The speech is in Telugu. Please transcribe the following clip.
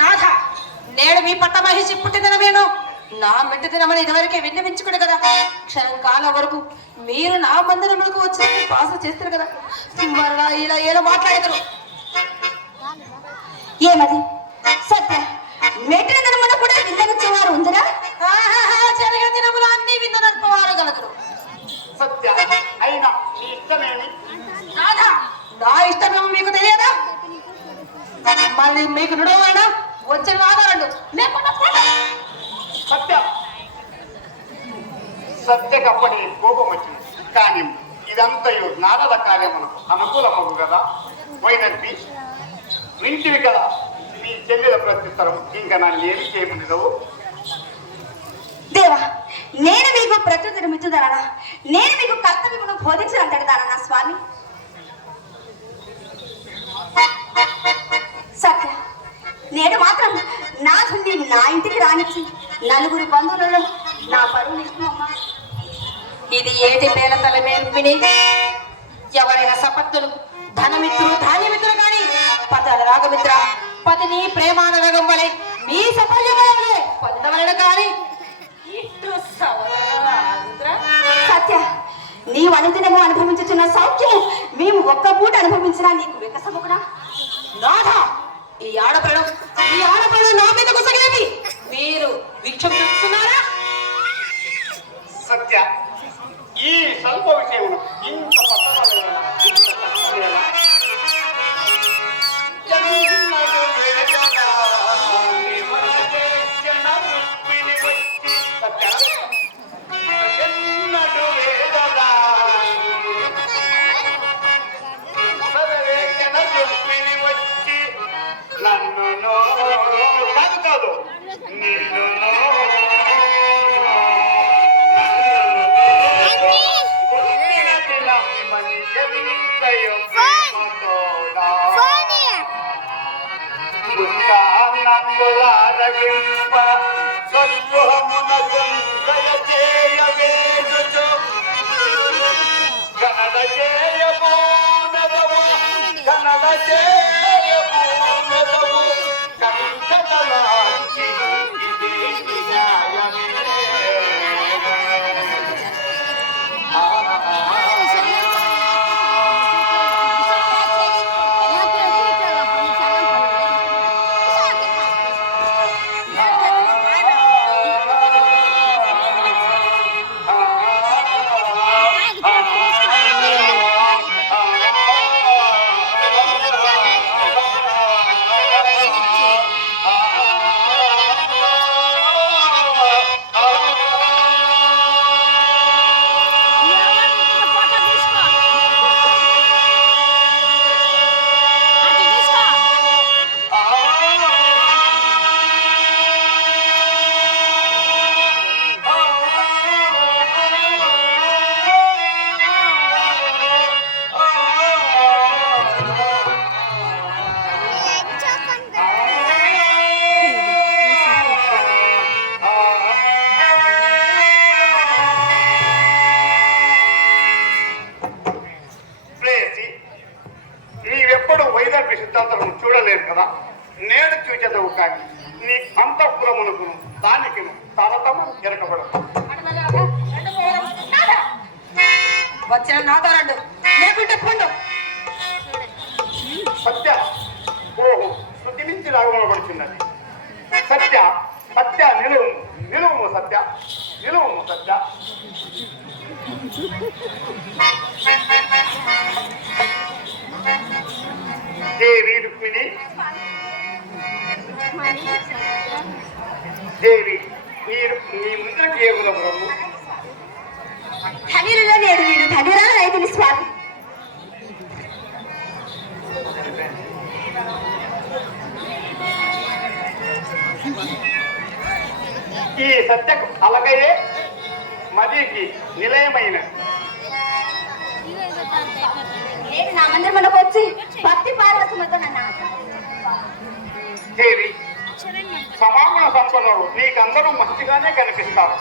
నాథ, నేడు మీ పట్టమహిషి పుట్టిదినమేను నా మెట్టి దినమని ఇదివరకే విన్నవించుకుడు కదా. క్షణం కాలం వరకు మీరు నా మందిరములకు వచ్చి పాస చేస్తారు కదా, మరలా ఇలా ఏదో మాట్లాడతారు. ఏమది సత్య మెట్టిన దినమున కూడా విన్నవించేవారు ఉందరా? జరిగిన దినములు అన్ని విన్నననుకోవారు గలరు. సత్య అయినా నీ ఇష్టమేమి? నాథ, నా ఇష్టమేమో మీకు తెలియదా? మళ్ళీ మీకు నుడవైనా వచ్చిన ఆధారండు లేకుండా సత్య సత్యకప్పటి కోపం వచ్చింది, కానీ ఇదంతయు నారద కార్యమునకు అనుకూలమగు కదా. వైనర్పి వింటివి కదా నీ చెల్లెల ప్రత్యుత్తరం. ఇంకా నన్ను ఏమి చేయమనిదవు? దేవా, నేను మీకు ప్రత్యుత్తరం ఇచ్చుదనా? నేను మీకు కర్తవ్యమును బోధించినంతటిదానా స్వామి? సత్య, నేను మాత్రం నాథుని నా ఇంటికి రానిచ్చి నలుగురు బంధువులలో నా పరువు నిష్ఠమ్మా. ఇది ఏది పేల తలమే విని ఎవరైనా సపత్తులు ధనమిత్రులు ధాన్యమిత్రులు కానీ పదాల రాగమిత్ర పతిని ప్రేమానురాగం వలె మీ సఫల్యమే పొందవలన కానీ ఇటు సత్య, నీవు అనుదినము అనుభవించుతున్న సౌఖ్యము మేము ఒక్క పూట అనుభవించినా నీకు వికసముకునా? నాథ, ఈ ఆడపిల్లలు నా మీద కొసగలేమి మీరు విక్షం చూస్తున్నారా? సత్య, ఈ స్వల్ప విషయం ఇంత పట్టణాలు కాదు నిన్ను సిద్ధాంతం చూడలేదు కదా. నేడు చూచెదవు కానీ నీ అంతఃపురమునకు దానికి తరతము ఎరకబడదు. వచ్చిన నాదారండు లేకుంటే పండు. సత్య, ఓహో శృతి నుంచి రాగమనబడుచున్నది. సత్య సత్య నిలువు నిలువు సత్య నిలువు సత్య. దేవి రుక్మిణి, దేవి నీ ముద్రకి ఏ గుణము? ధనిలో నేడు నేను ధనిరా రైతుని స్వామి. ఈ సత్యకు అలకయే మదికి నిలయమైన నేను నా మందిరమునకు వచ్చి భక్తి పార్వతముతో నన్ను దేవి సమాగమ సంపదలు నీకందరూ మంచిగానే కనిపిస్తారు.